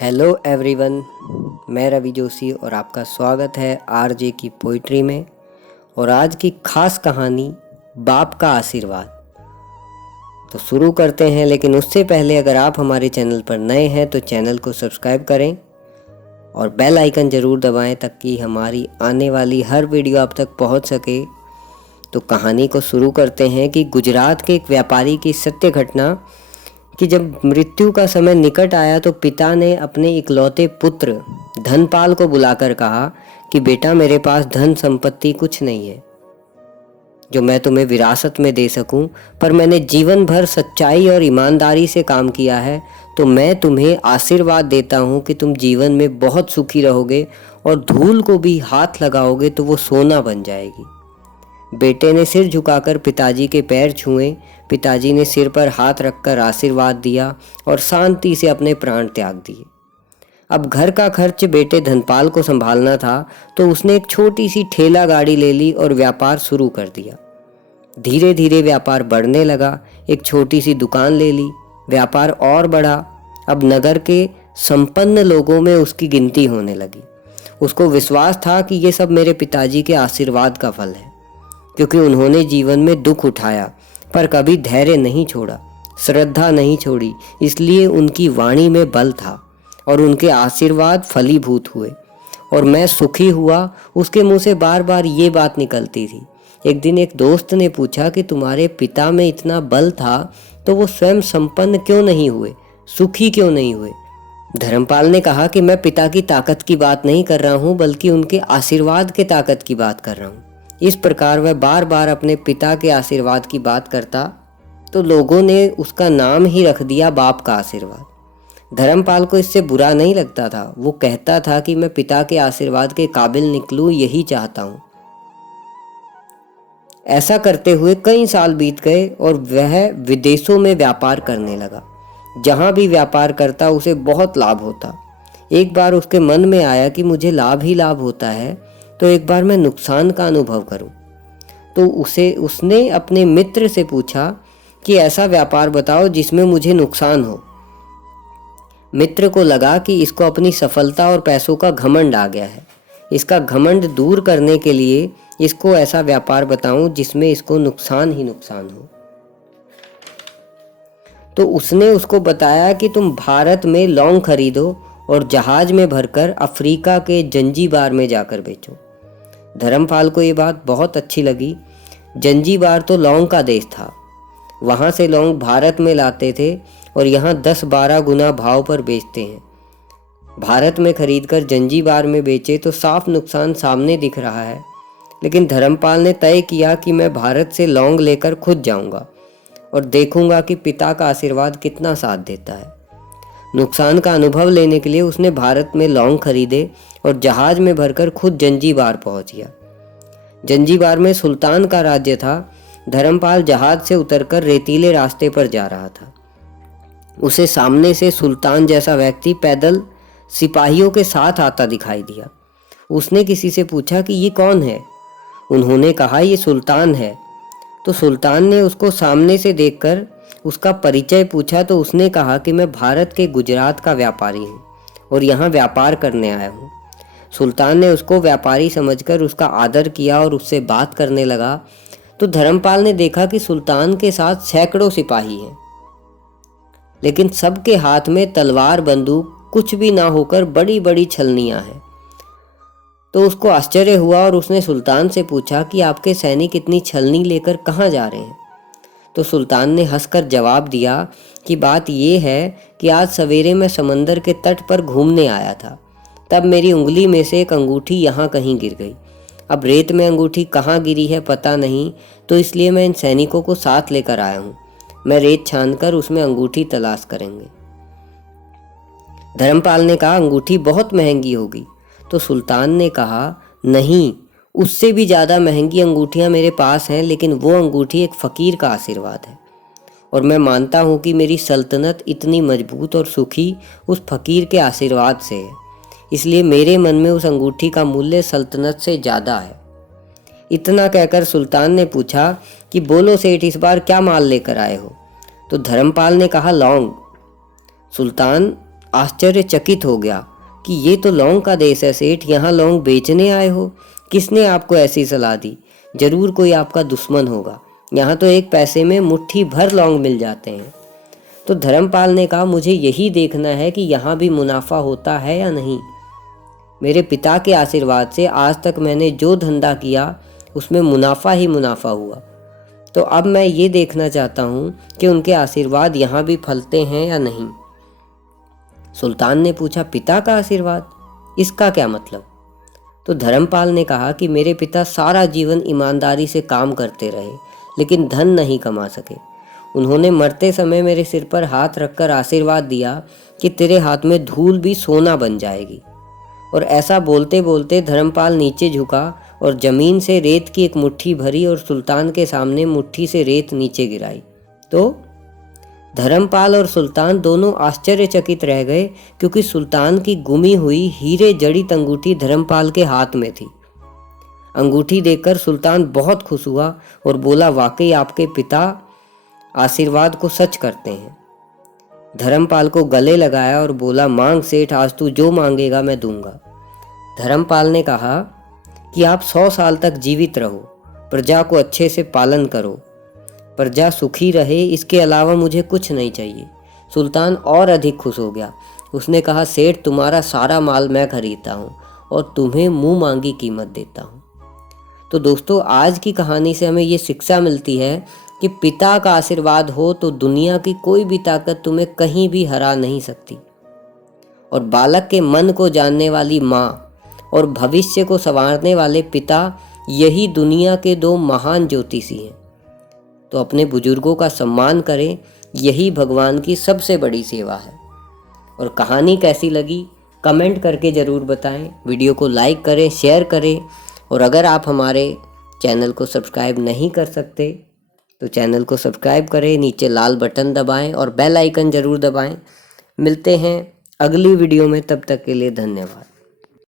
Hello everyone, मैं रवि जोशी और आपका स्वागत है आरजे की पोइट्री में। और आज की खास कहानी बाप का आशीर्वाद। तो शुरू करते हैं, लेकिन उससे पहले अगर आप हमारे चैनल पर नए हैं तो चैनल को सब्सक्राइब करें और बेल आइकन ज़रूर दबाएं ताकि हमारी आने वाली हर वीडियो आप तक पहुंच सके। तो कहानी को शुरू करते हैं कि गुजरात के एक व्यापारी की सत्य घटना कि जब मृत्यु का समय निकट आया तो पिता ने अपने इकलौते पुत्र धनपाल को बुलाकर कहा कि बेटा, मेरे पास धन संपत्ति कुछ नहीं है जो मैं तुम्हें विरासत में दे सकूं, पर मैंने जीवन भर सच्चाई और ईमानदारी से काम किया है, तो मैं तुम्हें आशीर्वाद देता हूं कि तुम जीवन में बहुत सुखी रहोगे और धूल को भी हाथ लगाओगे तो वो सोना बन जाएगी। बेटे ने सिर झुकाकर पिताजी के पैर छुए। पिताजी ने सिर पर हाथ रखकर आशीर्वाद दिया और शांति से अपने प्राण त्याग दिए। अब घर का खर्च बेटे धनपाल को संभालना था, तो उसने एक छोटी सी ठेला गाड़ी ले ली और व्यापार शुरू कर दिया। धीरे धीरे व्यापार बढ़ने लगा। एक छोटी सी दुकान ले ली, व्यापार और बढ़ा। अब नगर के संपन्न लोगों में उसकी गिनती होने लगी। उसको विश्वास था कि ये सब मेरे पिताजी के आशीर्वाद का फल है, क्योंकि उन्होंने जीवन में दुख उठाया पर कभी धैर्य नहीं छोड़ा, श्रद्धा नहीं छोड़ी, इसलिए उनकी वाणी में बल था और उनके आशीर्वाद फलीभूत हुए और मैं सुखी हुआ। उसके मुंह से बार बार ये बात निकलती थी। एक दिन एक दोस्त ने पूछा कि तुम्हारे पिता में इतना बल था तो वो स्वयं संपन्न क्यों नहीं हुए, सुखी क्यों नहीं हुए? धर्मपाल ने कहा कि मैं पिता की ताकत की बात नहीं कर रहा हूँ, बल्कि उनके आशीर्वाद के ताकत की बात कर रहा हूँ। इस प्रकार वह बार बार अपने पिता के आशीर्वाद की बात करता तो लोगों ने उसका नाम ही रख दिया बाप का आशीर्वाद। धर्मपाल को इससे बुरा नहीं लगता था। वो कहता था कि मैं पिता के आशीर्वाद के काबिल निकलूं, यही चाहता हूं। ऐसा करते हुए कई साल बीत गए और वह विदेशों में व्यापार करने लगा। जहां भी व्यापार करता उसे बहुत लाभ होता। एक बार उसके मन में आया कि मुझे लाभ ही लाभ होता है, तो एक बार मैं नुकसान का अनुभव करूं। तो उसने अपने मित्र से पूछा कि ऐसा व्यापार बताओ जिसमें मुझे नुकसान हो। मित्र को लगा कि इसको अपनी सफलता और पैसों का घमंड आ गया है। इसका घमंड दूर करने के लिए इसको ऐसा व्यापार बताऊं जिसमें इसको नुकसान ही नुकसान हो। तो उसने उसको बताया कि तुम भारत में लौंग खरीदो और जहाज में भरकर अफ्रीका के जंजीबार में जाकर बेचो। धर्मपाल को ये बात बहुत अच्छी लगी। जंजीबार तो लौंग का देश था। वहाँ से लौंग भारत में लाते थे और यहाँ 10-12 गुना भाव पर बेचते हैं। भारत में खरीदकर जंजीबार में बेचे तो साफ नुकसान सामने दिख रहा है। लेकिन धर्मपाल ने तय किया कि मैं भारत से लौंग लेकर खुद जाऊंगा और देखूंगा कि पिता का आशीर्वाद कितना साथ देता है। नुकसान का अनुभव लेने के लिए उसने भारत में लौंग खरीदे और जहाज में भरकर खुद जंजीबार पहुंच गया। जंजीबार में सुल्तान का राज्य था। धर्मपाल जहाज से उतरकर रेतीले रास्ते पर जा रहा था। उसे सामने से सुल्तान जैसा व्यक्ति पैदल सिपाहियों के साथ आता दिखाई दिया। उसने किसी से पूछा कि ये कौन है? उन्होंने कहा ये सुल्तान है। तो सुल्तान ने उसको सामने से देखकर उसका परिचय पूछा तो उसने कहा कि मैं भारत के गुजरात का व्यापारी हूँ और यहाँ व्यापार करने आया हूँ। सुल्तान ने उसको व्यापारी समझकर उसका आदर किया और उससे बात करने लगा। तो धर्मपाल ने देखा कि सुल्तान के साथ सैकड़ों सिपाही हैं, लेकिन सबके हाथ में तलवार बंदूक कुछ भी ना होकर बड़ी बड़ी छलनियाँ हैं। तो उसको आश्चर्य हुआ और उसने सुल्तान से पूछा कि आपके सैनिक इतनी छलनी लेकर कहाँ जा रहे हैं? तो सुल्तान ने हंसकर जवाब दिया कि बात यह है कि आज सवेरे मैं समंदर के तट पर घूमने आया था, तब मेरी उंगली में से एक अंगूठी यहाँ कहीं गिर गई। अब रेत में अंगूठी कहाँ गिरी है पता नहीं, तो इसलिए मैं इन सैनिकों को साथ लेकर आया हूँ। मैं रेत छानकर उसमें अंगूठी तलाश करेंगे। धर्मपाल ने कहा अंगूठी बहुत महंगी होगी। तो सुल्तान ने कहा नहीं, उससे भी ज़्यादा महंगी अंगूठियाँ मेरे पास हैं, लेकिन वो अंगूठी एक फ़कीर का आशीर्वाद है और मैं मानता हूँ कि मेरी सल्तनत इतनी मजबूत और सुखी उस फ़कीर के आशीर्वाद से है। इसलिए मेरे मन में उस अंगूठी का मूल्य सल्तनत से ज़्यादा है। इतना कहकर सुल्तान ने पूछा कि बोलो सेठ, इस बार क्या माल लेकर आए हो? तो धर्मपाल ने कहा लौंग। सुल्तान आश्चर्यचकित हो गया कि ये तो लौंग का देश है सेठ, यहाँ लौंग बेचने आए हो? किसने आपको ऐसी सलाह दी? जरूर कोई आपका दुश्मन होगा। यहाँ तो एक पैसे में मुट्ठी भर लौंग मिल जाते हैं। तो धर्मपाल ने कहा, मुझे यही देखना है कि यहाँ भी मुनाफा होता है या नहीं। मेरे पिता के आशीर्वाद से आज तक मैंने जो धंधा किया उसमें मुनाफा ही मुनाफा हुआ। तो अब मैं ये देखना चाहता हूँ कि उनके आशीर्वाद यहाँ भी फलते हैं या नहीं। सुल्तान ने पूछा, पिता का आशीर्वाद? इसका क्या मतलब? तो धर्मपाल ने कहा कि मेरे पिता सारा जीवन ईमानदारी से काम करते रहे लेकिन धन नहीं कमा सके। उन्होंने मरते समय मेरे सिर पर हाथ रखकर आशीर्वाद दिया कि तेरे हाथ में धूल भी सोना बन जाएगी। और ऐसा बोलते बोलते धर्मपाल नीचे झुका और जमीन से रेत की एक मुट्ठी भरी और सुल्तान के सामने मुट्ठी से रेत नीचे गिराई। तो धर्मपाल और सुल्तान दोनों आश्चर्यचकित रह गए, क्योंकि सुल्तान की गुमी हुई हीरे जड़ित अंगूठी धर्मपाल के हाथ में थी। अंगूठी देखकर सुल्तान बहुत खुश हुआ और बोला, वाकई आपके पिता आशीर्वाद को सच करते हैं। धर्मपाल को गले लगाया और बोला, मांग सेठ, आज तू जो मांगेगा मैं दूंगा। धर्मपाल ने कहा कि आप 100 साल तक जीवित रहो, प्रजा को अच्छे से पालन करो, प्रजा सुखी रहे, इसके अलावा मुझे कुछ नहीं चाहिए। सुल्तान और अधिक खुश हो गया। उसने कहा, सेठ, तुम्हारा सारा माल मैं खरीदता हूँ और तुम्हें मुंह मांगी कीमत देता हूँ। तो दोस्तों, आज की कहानी से हमें ये शिक्षा मिलती है कि पिता का आशीर्वाद हो तो दुनिया की कोई भी ताकत तुम्हें कहीं भी हरा नहीं सकती। और बालक के मन को जानने वाली माँ और भविष्य को संवारने वाले पिता, यही दुनिया के 2 महान ज्योतिषी हैं। तो अपने बुजुर्गों का सम्मान करें, यही भगवान की सबसे बड़ी सेवा है। और कहानी कैसी लगी कमेंट करके ज़रूर बताएं। वीडियो को लाइक करें, शेयर करें, और अगर आप हमारे चैनल को सब्सक्राइब नहीं कर सकते तो चैनल को सब्सक्राइब करें, नीचे लाल बटन दबाएं और बेल आइकन ज़रूर दबाएं। मिलते हैं अगली वीडियो में, तब तक के लिए धन्यवाद।